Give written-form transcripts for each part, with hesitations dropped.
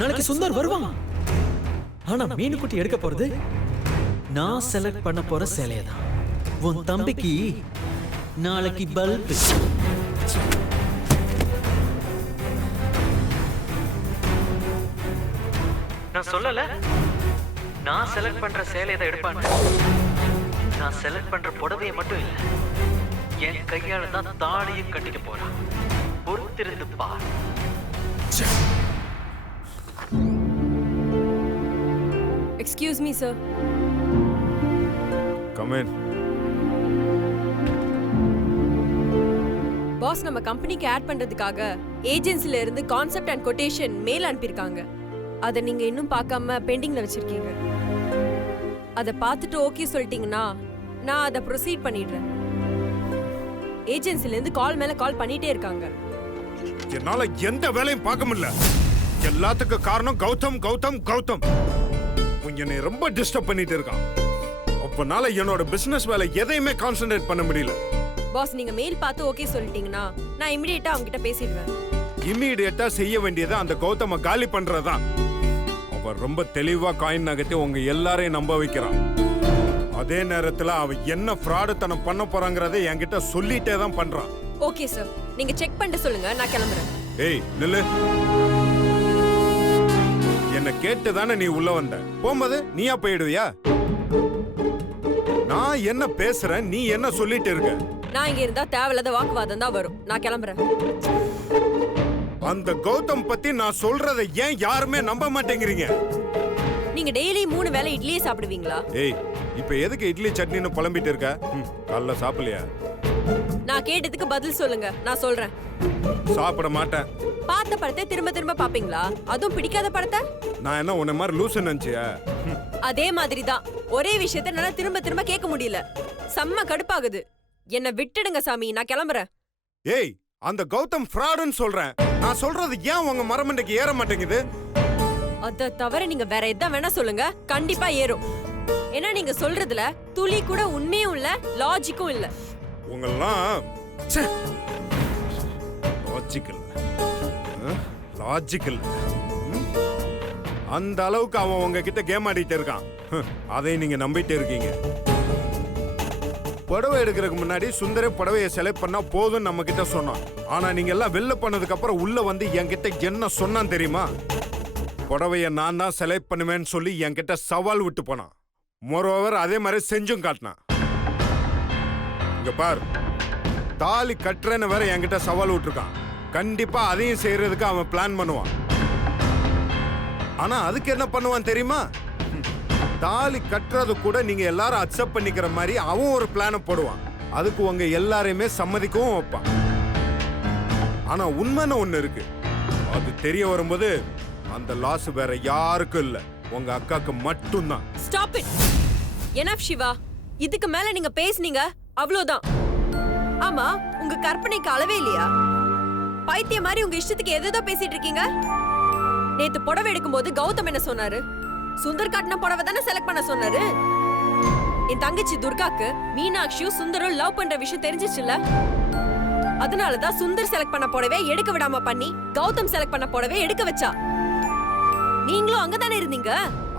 நாளைக்கு சுந்தர் வருவான். ஆனா மீனுக்குட்டி எடுக்க போறது நான் செலக்ட் பண்ண போற சேலையை தான். உன் தம்பிக்கு நாளைக்கு பல்ப். நான் சொல்லல நான் செலக்ட் பண்ற சேலையை தான் எடுப்பான்னு. நான் செலக்ட் பண்ற புடவையை மட்டும் இல்ல, என் கையால தான் தாலியும் கட்டிக்க போறான். பொறுத்திருந்து பார். Excuse me sir. Come in. Boss நம்ம கம்பெனிக்கு ஆட் பண்றதுக்காக ஏஜென்சில இருந்து கான்செப்ட் அண்ட் கொட்டேஷன் மெயில் அனுப்பியிருக்காங்க. அதை நீங்க இன்னும் பார்க்காம பெண்டிங்ல வச்சிருக்கீங்க. அதை பார்த்துட்டு ஓகே சொல்லிட்டீங்கன்னா நான் அதை ப்ரொசீட் பண்ணிடுறேன். ஏஜென்சில இருந்து கால் மேல கால் பண்ணிட்டே இருக்காங்க. என்னால எந்த வேலையும் பார்க்க முடியல. எல்லாத்துக்கும் காரணம் கௌதம் கௌதம் கௌதம். என்னை ரொம்ப டிஸ்டர்ப் பண்ணிட்டு இருக்கான். அப்பனால என்னோட பிசினஸ் வேலை எதையுமே கான்சென்ட்ரேட் பண்ண முடியல. பாஸ் நீங்க மெயில் பார்த்து ஓகே சொல்லிட்டீங்கன்னா நான் இமிடியேட்டா அவங்க கிட்ட பேசிடுவேன். இமிடியேட்டா செய்ய வேண்டியது அந்த கௌதம காலி பண்றதுதான். அவர் ரொம்ப தெளிவா காயின் நகர்த்தி உங்க எல்லாரையும் நம்ப வைக்கிறான். அதே நேரத்துல அவ என்ன ஃப்ராடுத்தனம் பண்ண போறாங்கறதை என்கிட்ட சொல்லிட்டே தான் பண்றான். ஓகே சார், நீங்க செக் பண்ணிட்டு சொல்லுங்க, நான் கிளம்புறேன். ஏய் நில்லு. என்ன கேட்டு தானே நீ உள்ள வந்த. போகும்போது நீயா போயிடுவியா? நான் என்ன பேசுறேன், நீ என்ன சொல்லிட்டு இருக்க? நான் இங்க இருந்தா தேவையில்லாத வாக்குவாதம் தான் வரும். நான் கிளம்புறேன். அந்த கௌதம் பத்தி நான் சொல்றதை ஏன் யாருமே நம்ப மாட்டேங்கிறீங்க? நீங்க டெய்லி 3 வேளை இட்லியே சாப்பிடுவீங்களா? ஏய் இப்ப எதுக்கு இட்லி சட்னின்னு புலம்பிட்டு இருக்க? காலைல சாப்பிடலையா? நான் கேட்டதுக்கு பதில் சொல்லுங்க, நான் சொல்றேன். சாப்பிட மாட்டேன். பார்த்த படத்தை திரும்ப திரும்ப பாப்பீங்களா? அதுவும் பிடிக்காத படத்தை? நான் என்ன உன்ன மாதிரி லூசு நினைச்சியா? அதே மாதிரி தான். ஒரே விஷயத்தை என்னால திரும்ப திரும்ப கேட்க முடியல. செம்ம கடுப்பாகுது. என்ன விட்டுடுங்க சாமி, நான் கிளம்புறேன். ஏய் அந்த கௌதம் ஃப்ராடுன்னு சொல்றேன். நான் சொல்றது ஏன் உங்க மரமண்டைக்கு ஏற மாட்டேங்குது? அத தவிர நீங்க வேற எதா வேணா சொல்லுங்க, கண்டிப்பா ஏறும். ஏன்னா நீங்க சொல்றதுல துளி கூட உண்மையும் இல்ல, லாஜிக்கும் இல்ல. உங்களெல்லாம் லாஜிக்கல். அந்த அளவுக்கு அவன் உங்ககிட்ட கேம் ஆடிட்டு இருக்கான். அதை நீங்க நம்பிட்டு இருக்கீங்க. புடவை எடுக்கிறதுக்கு முன்னாடி சுந்தரே புடவையை செலக்ட் பண்ணா போதும் நம்ம கிட்ட சொன்னான். ஆனா நீங்க எல்லாம் வெளில பண்ணதுக்கு அப்புறம் உள்ள வந்து என்கிட்ட என்ன சொன்னான் தெரியுமா? புடவைய நான் தான் செலக்ட் பண்ணுவேன்னு சொல்லி என்கிட்ட சவால் விட்டு போனான். மோரோவர் அதே மாதிரி செஞ்சும் காட்டினான். இங்க பார், தாலி கட்டுறேன்னு வேற என்கிட்ட சவால் விட்டுருக்கான். கண்டிப்பா அதையும் செய்யறதுக்கு அவன் பிளான் பண்ணுவான். ஆனா அதுக்கு என்ன பண்ணுவான் தெரியுமா? தாலி கட்டுறது கூட நீங்க எல்லாரும் அக்செப்ட் பண்ணிக்கிற மாதிரி அவன் ஒரு பிளான போடுவான். அதுக்கு உங்க எல்லாரையுமே சம்மதிக்கவும் வைப்பான். ஆனா உண்மைன்னு ஒண்ணு இருக்கு. அது தெரிய வரும்போது அந்த லாஸ் வேற யாருக்கும் இல்ல, உங்க அக்காக்கு மட்டும்தான். Stop it. எனஃப் சிவா, இதுக்கு மேல நீங்க பேசுனீங்க அவ்வளவுதான். ஆமா, உங்க கற்பனைக்கு அளவே இல்லையா? பைத்திய மாதிரி உங்க இஷ்டத்துக்கு எதோ பேசிட்டு இருக்கீங்க. நேத்து புடவை எடுக்கும்போது கௌதம் என்ன சொன்னாரு? சுந்தர் காட்டின புடவை தானே செலக்ட் பண்ண சொன்னாரு. என் தங்கச்சி துர்காக்கு மீனாட்சியும் சுந்தரும் லவ் பண்ற விஷயம் தெரிஞ்சிச்சுல்ல. அதனாலதான் சுந்தர் செலக்ட் பண்ண புடவை எடுக்க விடாம பண்ணி கௌதம் செலக்ட் பண்ண புடவை எடுக்க வச்சா. நீங்களும் அங்கதானே இருந்தீங்க.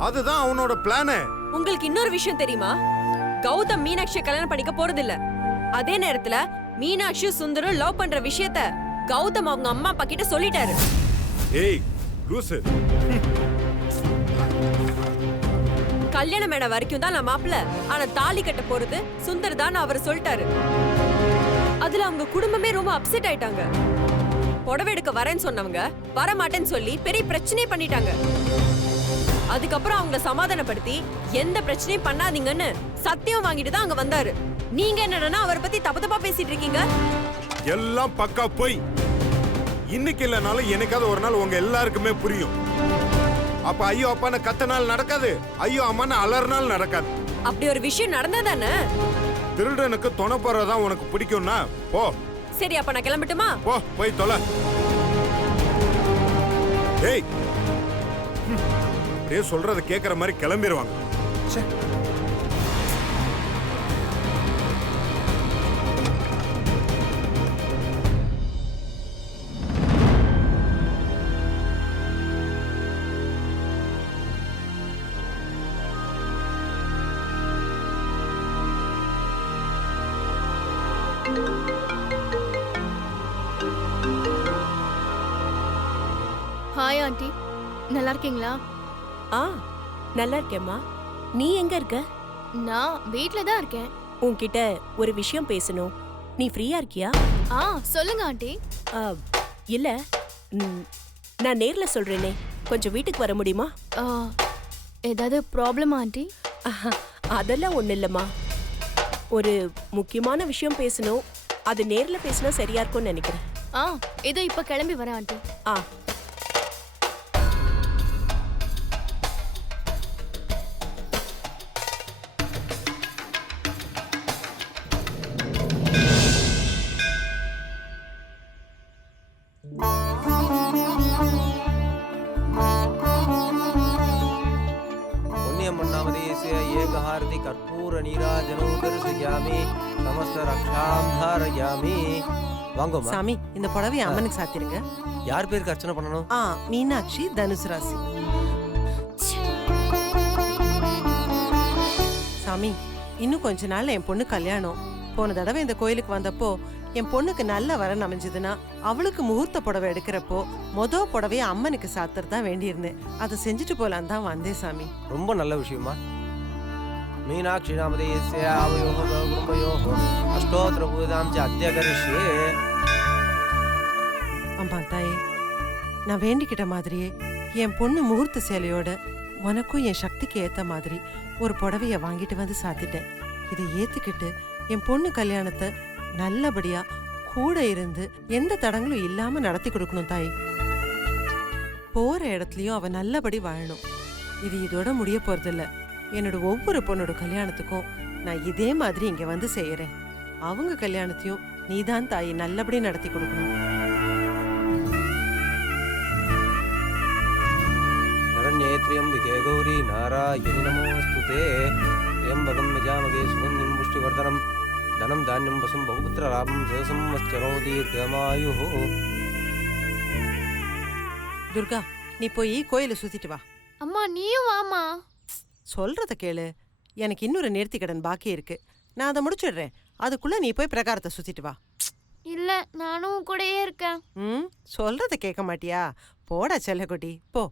அதுதான் அவனோட பிளான். உங்களுக்கு இன்னொரு விஷயம் தெரியுமா? கௌதம் மீனாட்சியை கல்யாணம் பண்ணிக்க போறது இல்ல. அதே நேரத்துல மீனாட்சி சுந்தரும் லவ் பண்ற விஷயத்த கௌதம் அவங்க அம்மா அப்பா கிட்ட சொல்லிட்டாரு. ஏய் லூசு. கல்யாண மேடை வரைக்கும் தான் நான் மாப்பிள்ள, ஆனா தாலி கட்ட போறது சுந்தர் தான் அவர் சொல்லிட்டாரு. அதுல அவங்க குடும்பமே ரொம்ப அப்செட் ஆயிட்டாங்க. புடவை எடுக்க வரேன்னு சொன்னவங்க வர மாட்டேன்னு சொல்லி பெரிய பிரச்சனை பண்ணிட்டாங்க. அதுக்கப்புறம் அவங்கள சமாதானப்படுத்தி எந்த பிரச்சனையும் பண்ணாதீங்கன்னு சத்தியம் வாங்கிட்டு தான் அங்க வந்தாரு. நீங்க என்னன்னா அவரை பத்தி தப்பு தப்பா பேசிட்டு இருக்கீங்க. எல்லாம் பக்கா போய். இன்னைக்கு இல்லனாலும் என்னைக்காவது ஒரு நாள் உங்க எல்லாருக்குமே புரியும். அப்ப ஐயோ அப்பான கத்தனால் நடக்காது, ஐயோ அம்மான அலர்னால் நடக்காது. அப்படி ஒரு விஷயம் நடந்ததானே? திருடனுக்கு துணை போறதான் உனக்கு பிடிக்கும்னா போ. சரி, அப்ப நான் கிளம்பட்டுமா? போ, போய் தொலை. ஏய், அப்படியே சொல்றத கேக்குற மாதிரி கிளம்பிடுவாங்க. ஆண்டி, நல்லா இருக்கீங்களா? ஆ நல்லா இருக்கேம்மா. நீ எங்க இருக்க? நான் வீட்ல தான் இருக்கேன். உன்கிட்ட ஒரு விஷயம் பேசணும். நீ ஃப்ரீயா இருக்கியா? ஆ சொல்லுங்க ஆண்டி. ஆ, இல்ல ம், நான் நேர்ல சொல்றேனே, கொஞ்சம் வீட்டுக்கு வர முடியுமா? ஆ, ஏதாவது ப்ராப்ளமா ஆண்டி? ஆஹா, அதெல்லாம் ஒண்ணு இல்லம்மா. ஒரு முக்கியமான விஷயம் பேசணும். அது நேர்ல பேசினா சரியா இருக்கும்னு நினைக்கிறேன். ஆ, இதோ இப்ப கிளம்பி வரேன் ஆண்டி. ஆ पुण्यमन्नामदेशे एकहारति कर्पूर नीराजनो दर्शयामि समस्त रक्षां धारयामि வாங்கம்மா. சாமி, இந்த புடவைய அம்மனுக்கு சாத்திருங்க. யார் பேருக்கு அர்ச்சனை பண்ணணும்? மீனாட்சி, தனுசு ராசி. சாமி, இன்னும் கொஞ்ச நாள்ல என் பொண்ணு கல்யாணம். போன தடவை இந்த கோயிலுக்கு வந்தப்போ என் பொண்ணுக்கு நல்ல வரன் அமைஞ்சதுன்னா அவளுக்கு முகூர்த்த புடவை எடுக்கிறப்போ புடவைய அம்மனுக்கு சாத்துறதா வேண்டியிருந்தேன். அதை செஞ்சுட்டு போலான்னு தான் வந்தேன் சாமி. ரொம்ப நல்ல விஷயமா. மீனாட்சி நாமதேயஸ்ய அவயோஹ குருமயோஹ அஷ்டோத்திர பூஜாம் ச அத்ய கரிஷ்யே. அம்மா தாயே, நான் வேண்டிக்கிட்ட மாதிரியே என் பொண்ணு முகூர்த்த சேலையோட உனக்கும் என் சக்திக்கு ஏத்த மாதிரி ஒரு புடவைய வாங்கிட்டு வந்து சாத்திட்டேன். இதை ஏத்துக்கிட்டு என் பொண்ணு கல்யாணத்தை நல்லபடியா கூட இருந்து எந்த தடங்களும் இல்லாம நடத்தி கொடுக்கணும் தாய். போற இடத்துலயும் அவ நல்லபடி வாழணும். இது இதோட முடிய போறதில்ல. என்னோட ஒவ்வொரு பொண்ணோட கல்யாணத்துக்கும் நான் இதே மாதிரி இங்க வந்து செய்யறேன். அவங்க கல்யாணத்தையும் நீதான் தாய் நல்லபடி நடத்தி கொடுக்கணும். शरण्येत्र्यम्बिके गौरी नारायणि नमोऽस्तुते त्र्यम्बकं यजामहे सुगन्धिं पुष्टिवर्धनं धनं धान्यं वसुं बहुपुत्रलाभं सहसंवत्सरो दीर्घमायुः. துர்கா, நீ போய் கோயிலை சுத்திட்டு வா. அம்மா நீயும் வாமா. சொல்றத கேளு. எனக்கு இன்னொரு நேர்த்திக்கடன் பாக்கி இருக்கு. நான் அதை முடிச்சிடுறேன். அதுக்குள்ள நீ போய் பிரகாரத்தை சுத்திட்டு வா. இல்ல, நானும் உன் கூடயே இருக்கேன். சொல்றத கேட்க மாட்டியா? போடா செல்லக்குட்டி, போ.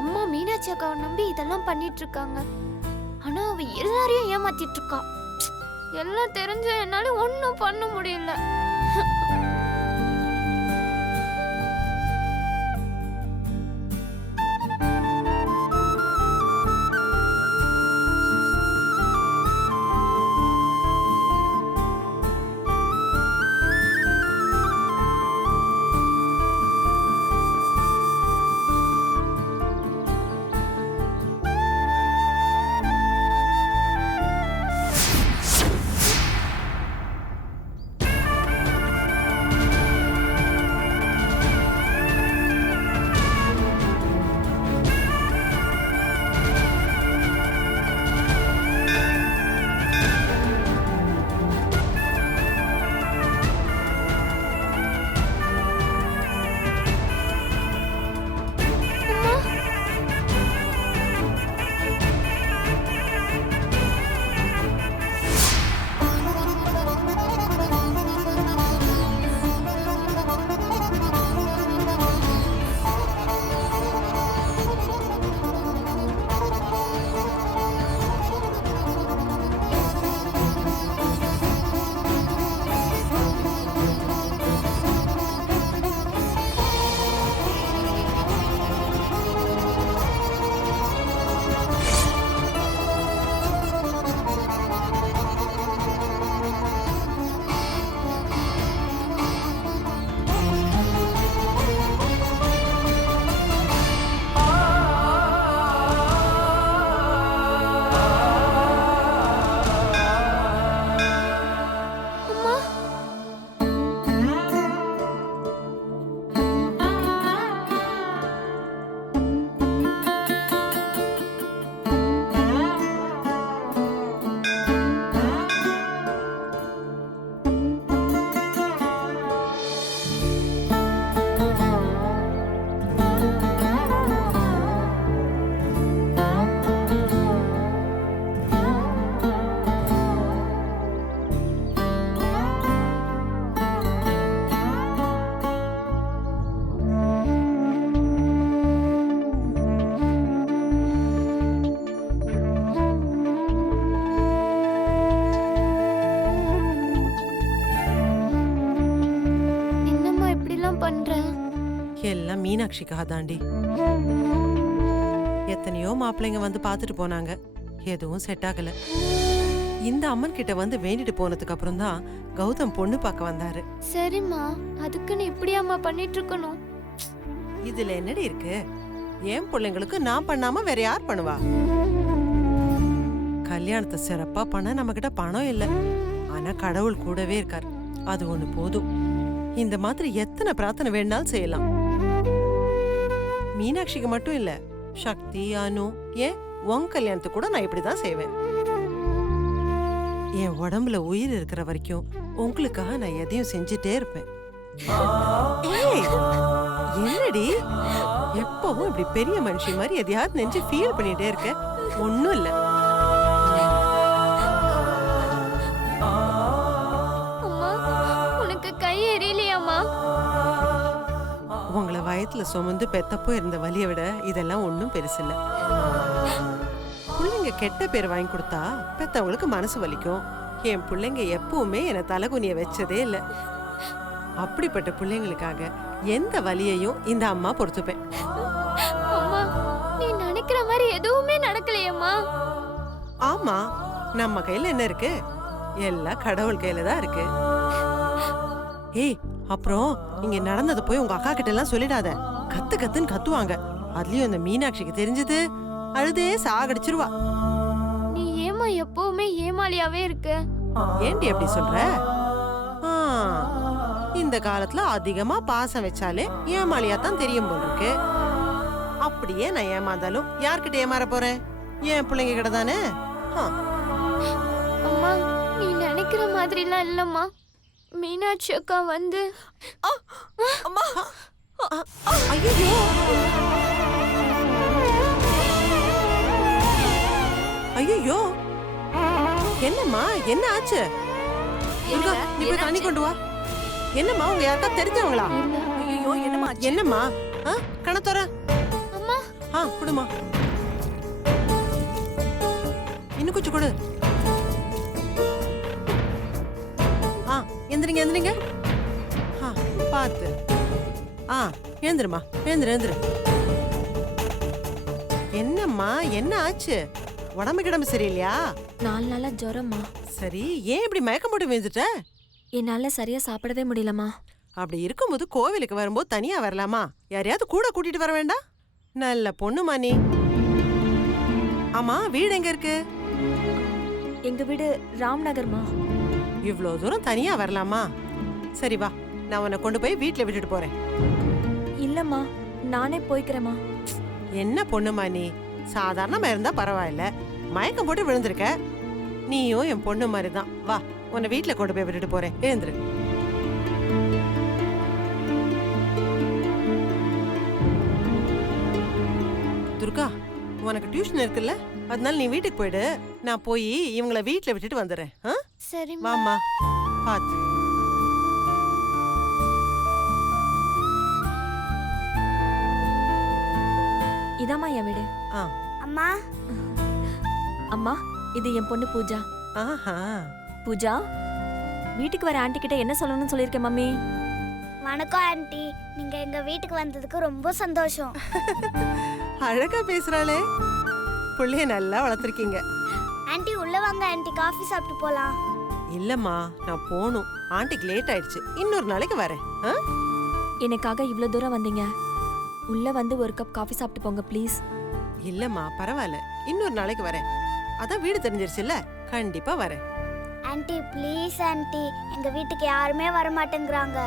அம்மா மீனாட்சி அக்காவை நம்பி இதெல்லாம் பண்ணிட்டு இருக்காங்க. ஆனா அவ எல்லாரையும் ஏமாத்திட்டு இருக்கா. எல்லாம் தெரிஞ்ச என்னால ஒன்னும் பண்ண முடியல. மீனாட்சிக்காக தாண்டி. எத்தனையோ மாப்பிள்ளைங்க வந்து பார்த்துட்டு போனாங்க, எதுவும் செட் ஆகல. இந்த அம்மன் கிட்ட வந்து வேண்டிட்டு போனதுக்கு அப்புறம் தான் கௌதம் பொண்ணு பார்க்க வந்தாரு. சரிம்மா, அதுக்குன்னு இப்படியாம்மா பண்ணிட்டு இருக்கணும்? இதுல என்னடி இருக்கு? என் பிள்ளைங்களுக்கு நான் பண்ணாம வேற யார் பண்ணுவா? கல்யாணத்தை சிறப்பா பண்ண நம்ம கிட்ட பணம் இல்ல, ஆனா கடவுள் கூடவே இருக்கார், அது ஒண்ணு போதும். இந்த மாதிரி எத்தனை பிரார்த்தனை வேணாலும் செய்யலாம். மீனாட்சிக்கு மட்டும் இல்ல, சக்தி, அனு, ஏன் உன் கல்யாணத்துக்கு கூட நான் இப்படிதான் செய்வேன். என் உடம்புல உயிர் இருக்கிற வரைக்கும் உங்களுக்காக நான் எதையும் செஞ்சுட்டே இருப்பேன். ஏய், என்னடி எப்பவும் இப்படி பெரிய மனுஷி மாதிரி எதையாவது நெஞ்சு ஃபீல் பண்ணிட்டே இருக்க? ஒண்ணும் இல்ல. அம்மா, உனக்கு கை எரியலையாம்மா? உங்களை வயத்துல சுமந்து பெத்தப்போ இருந்த வலியை விட இதெல்லாம் ஒன்றும் பெருசில்ல. பிள்ளைங்க கெட்ட பேர் வாங்கி கொடுத்தா பெத்தவங்களுக்கு மனசு வலிக்கும். என் பிள்ளைங்க எப்பவுமே என்னை தலைகுனிய வச்சதே இல்லை. அப்படிப்பட்ட பிள்ளைங்களுக்காக எந்த வலியையும் இந்த அம்மா பொறுத்துப்பேன். அம்மா, நீ நினைக்கிற மாதிரி எதுவுமே நடக்கலையம்மா. ஆமா, நம்ம கையில என்ன இருக்கு? எல்லாம் கடவுள் கையில தான் இருக்கு. ஏய், அப்புறம் இங்க நடந்தது போய் உங்க அக்கா கிட்ட எல்லாம் சொல்லிடாத. கத்து கத்துன்னு கத்துவாங்க. அதுலயும் இந்த மீனாட்சிக்கு தெரிஞ்சது அழுதே சாகடிச்சிருவா. நீ ஏமா எப்பவுமே ஏமாளியாவே இருக்க? ஏண்டி அப்படி சொல்ற? ஆ, இந்த காலத்துல அதிகமா பாசம் வச்சாலே ஏமாளியா தான் தெரியும் போல் இருக்கு. அப்படியே நான் ஏமாந்தாலும் யார்கிட்ட ஏமாற போறேன்? என் பிள்ளைங்க கிட்ட தானே. அம்மா, நீ நினைக்கிற மாதிரிலாம் இல்லம்மா. மீனாட்சி அக்கா வந்து ஐயோ, ஐயோ, என்னம்மா, என்ன ஆச்சு? துர்கா, நீ போய் தண்ணி கொண்டு வா. என்னம்மா, உங்க யாருக்கா தெரிஞ்சவங்களா? ஐயோ, என்னம்மா ஆச்சு? என்னம்மா? கணத்தோர அம்மா, குடுமா, இன்னும் கொஞ்சம் கொடு. எந்திரிங்க எந்திரிங்க. பார்த்து. எழுந்துருமா, எழுந்துரு. என்னம்மா, என்ன ஆச்சு? உடம்பு கிடம்பு சரியில்லையா? 4 நாளா ஜுரம்மா. சரி, ஏன் இப்படி மயக்கம் போட்டு விழுந்துட்ட? என்னால சரியா சாப்பிடவே முடியலம்மா. அப்படி இருக்கும்போது கோவிலுக்கு வரும்போது தனியா வரலாமா? யாரையாவது கூட கூட்டிட்டு வர வேண்டாம்? நல்ல பொண்ணுமா நீ. ஆமா, வீடு எங்க இருக்கு? எங்க வீடு ராம்நகர்மா. இவ்ளோ தூரம் தனியா வரலாமா? சரி வா, நான் உன்னை கொண்டு போய் வீட்டுல விட்டுட்டு போறேன். இல்லம்மா, நானே போய்க்கிறேம்மா. என்ன பொண்ணுமா நீ? சாதாரணமா இருந்தா பரவாயில்ல, மயக்கம் போட்டு விழுந்திருக்க. நீயும் என் பொண்ணு மாதிரி தான். வா, உன்னை வீட்டுல கொண்டு போய் விட்டுட்டு போறேன். எழுந்துரு. துர்கா, உனக்கு டியூஷன் இருக்குல்ல, அதனால நீ வீட்டுக்கு போயிடு. நான் போய் இவங்கள வீட்டுல விட்டுட்டு வந்துடுறேன். சரிம்மா. வாம்மா, பாத்து. இதாம்மா என் வீடு. அம்மா, அம்மா, இது என் பொண்ணு பூஜா. ஆஹா, பூஜா, வீட்டுக்கு வர ஆண்டி கிட்ட என்ன சொல்லணும்னு சொல்லியிருக்கேன் மம்மி. வணக்கம் ஆண்டி, நீங்க எங்க வீட்டுக்கு வந்ததுக்கு ரொம்ப சந்தோஷம். அழகா பேசுறாளே. புள்ளைய நல்லா வளர்த்துருக்கீங்க. ஆண்டி உள்ள வாங்க ஆண்டி, காஃபி சாப்பிட்டு போலாம். இல்லம்மா, நான் போகணும். ஆண்டிக்கு லேட் ஆயிடுச்சு, இன்னொரு நாளைக்கு வரேன். எனக்காக இவ்ளோ தூரம் வந்தீங்க. உள்ள வந்து ஒரு கப் காஃபி சாப்பிட்டு போங்க ப்ளீஸ். இல்லம்மா, பரவாயில்ல, இன்னொரு நாளைக்கு வரேன். அதான் வீடு தெரிஞ்சிருச்சுல்ல, கண்டிப்பா வரேன். ஆண்டி ப்ளீஸ் ஆண்டி, எங்க வீட்டுக்கு யாருமே வர மாட்டேங்கிறாங்க.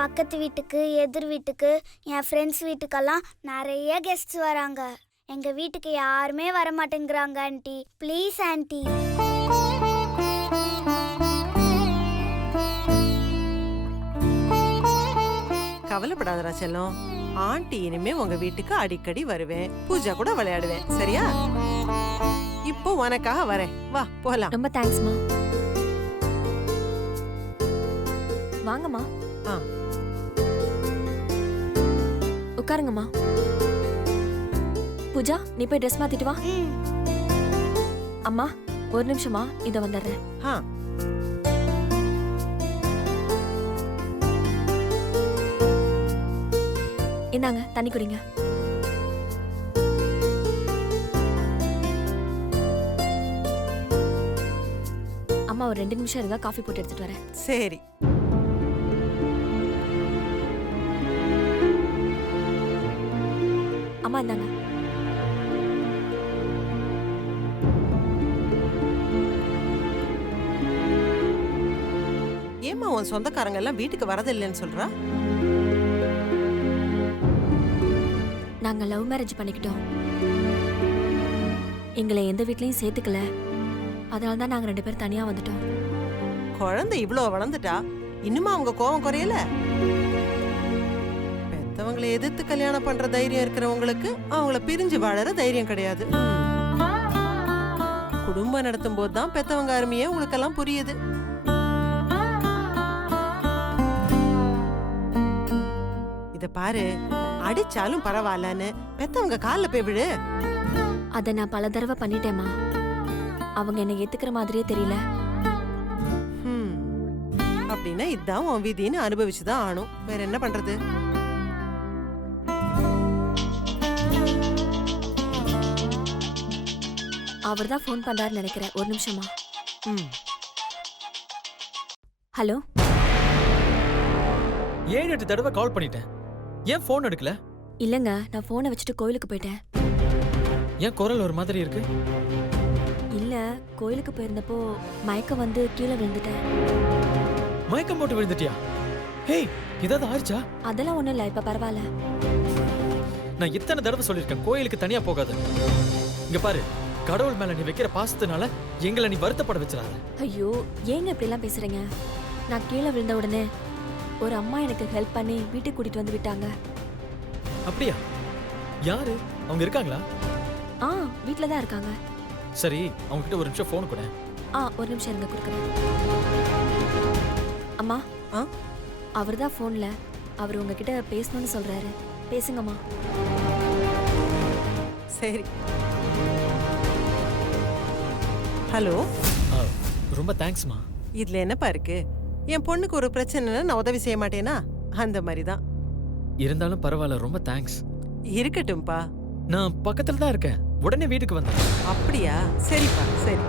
பக்கத்து வீட்டுக்கு, எதிர் வீட்டுக்கு, என் ஃப்ரெண்ட்ஸ் வீட்டுக்கெல்லாம் நிறைய கெஸ்ட்ஸ் வராங்க. எங்க வீட்டுக்கு யாருமே வர மாட்டேங்கிறாங்க ஆண்டி, ப்ளீஸ் ஆண்டி. கவலைப்படாதடா செல்லம். ஆண்டி இனிமே உங்க வீட்டுக்கு அடிக்கடி வருவேன். பூஜா கூட விளையாடுவேன். சரியா? இப்போ உனக்காக வரேன். வா போலாம். ரொம்ப தேங்க்ஸ்மா. வாங்கம்மா. உட்காருங்கம்மா. பூஜா, நீ போய் ட்ரெஸ் மாத்திட்டு வா. அம்மா, ஒரு நிமிஷமா, இத வந்துடுறேன். இந்தாங்க தண்ணி குடிங்க. அம்மா ஒரு 2 நிமிஷம் இருங்க, காஃபி போட்டு எடுத்துட்டு வரேன். சரி. அம்மா இந்தாங்க. ஏம்மா உன் சொந்தக்காரங்க எல்லாம் வீட்டுக்கு வரதில்லைன்னு சொல்றா? நாங்க லவ் மேரேஜ் பண்ணிக்கிட்டோம். எங்களை எந்த வீட்லயும் சேர்த்துக்கல. அதனால தான் நாங்க 2 பேரும் தனியா வந்துட்டோம். குழந்தை இவ்ளோ வளர்ந்துட்டா இன்னுமா அவங்க கோவம் குறையல? பெத்தவங்களை எதிர்த்து கல்யாணம் பண்ற தைரியம் இருக்கிறவங்களுக்கு அவங்கள பிரிஞ்சு வாழற தைரியம் கிடையாது. குடும்பம் நடத்தும் போது தான் பெத்தவங்க அருமையே உங்களுக்கெல்லாம் புரியுது. இத பாரு, அடிச்சாலும் பரவாயில்லன்னு பெத்தவங்க கால்ல போய் விழு. அதை நான் பல தடவை பண்ணிட்டேம்மா. அவங்க என்னை ஏத்துக்கிற மாதிரியே தெரியல. அப்படின்னா இதுதான் உன் விதின்னு அனுபவிச்சுதான் ஆனும். வேற என்ன பண்றது? அவர் தான் ஃபோன் பண்றாருன்னு நினைக்கிறேன். ஒரு நிமிஷமா. ம். ஹலோ. 7-8 தடவை கால் பண்ணிட்டேன். ஏன் ஃபோன் எடுக்கல? இல்லங்க, நான் ஃபோனை வச்சுட்டு கோயிலுக்கு போயிட்டேன். ஏன் குரல் ஒரு மாதிரி இருக்கு? இல்ல, கோயிலுக்கு போயிருந்தப்போ மயக்கம் வந்து கீழே விழுந்துட்டேன். மயக்கம் போட்டு விழுந்துட்டியா? ஹேய், ஏதாவது ஆயிடுச்சா? அதெல்லாம் ஒண்ணும் இல்ல, இப்ப பரவாயில்ல. நான் இத்தனை தடவை சொல்லிருக்கேன் கோயிலுக்கு தனியா போகாத. இங்க பாரு, கடவுள் மேல நீ வைக்கிற பாசத்தினால எங்களை நீ வருத்தப்பட வச்சிடாத. ஐயோ, ஏங்க இப்படி எல்லாம் பேசுறீங்க? நான் கீழே விழுந்த உடனே ஒரு அம்மா எனக்கு ஹெல்ப் பண்ணி வீட்டுக்கு கூட்டிட்டு வந்து விட்டாங்க. அப்படியா? யாரு? அவங்க இருக்காங்களா? வீட்ல தான் இருக்காங்க. சரி, அவங்க கிட்ட ஒரு நிமிஷம் ஃபோன் கொடு. ஒரு நிமிஷம் இருங்க, கொடுக்குறேன். அம்மா, அவர் தான் ஃபோன்ல. அவர் உங்ககிட்ட பேசணும்னு சொல்றாரு. பேசுங்கம்மா. சரி. ஹலோ. ரொம்ப தேங்க்ஸ்மா. இதுல என்னப்பா இருக்கு? என் பொண்ணுக்கு ஒரு பிரச்சனைனா நான் உதவி செய்ய மாட்டேனா? அந்த மாதிரி தான். இருந்தாலும் பரவாயில்ல, ரொம்ப தேங்க்ஸ். இருக்கட்டும்பா. நான் பக்கத்துல தான் இருக்கேன். உடனே வீட்டுக்கு வந்தேன். அப்படியா? சரிப்பா, சரி.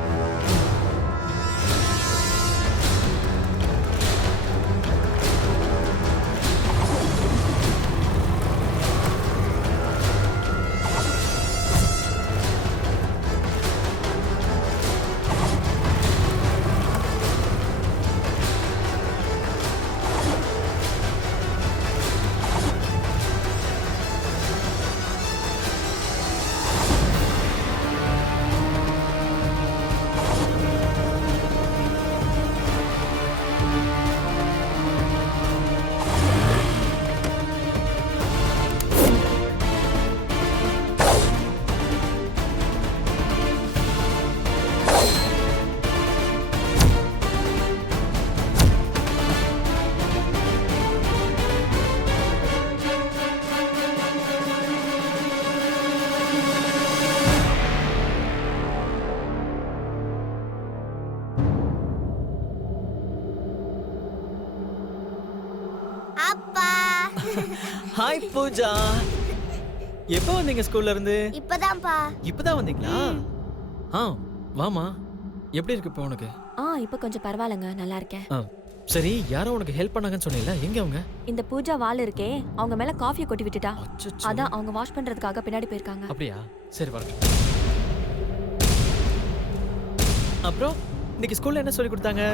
ஹாய் பூஜா. எப்போ வந்தீங்க ஸ்கூல்ல இருந்து? இப்பதான்ப்பா. இப்பதான் வந்தீங்களா? வாமா. எப்படி இருக்கு இப்போ உனக்கு? இப்போ கொஞ்சம் பரவாயில்லைங்க, நல்லா இருக்கேன். சரி, யாரோ உனக்கு ஹெல்ப் பண்ணாங்கன்னு சொன்னீல, எங்க அவங்க? இந்த பூஜா வால் இருக்கே, அவங்க மேல காஃபியை கொட்டி விட்டுட்டா. அதான் அவங்க வாஷ் பண்றதுக்காக பின்னாடி போயிருக்காங்க. அப்படியா? சரி, வரட்டும். அப்புறம் இன்னைக்கு ஸ்கூல்ல என்ன சொல்லி கொடுத்தாங்க?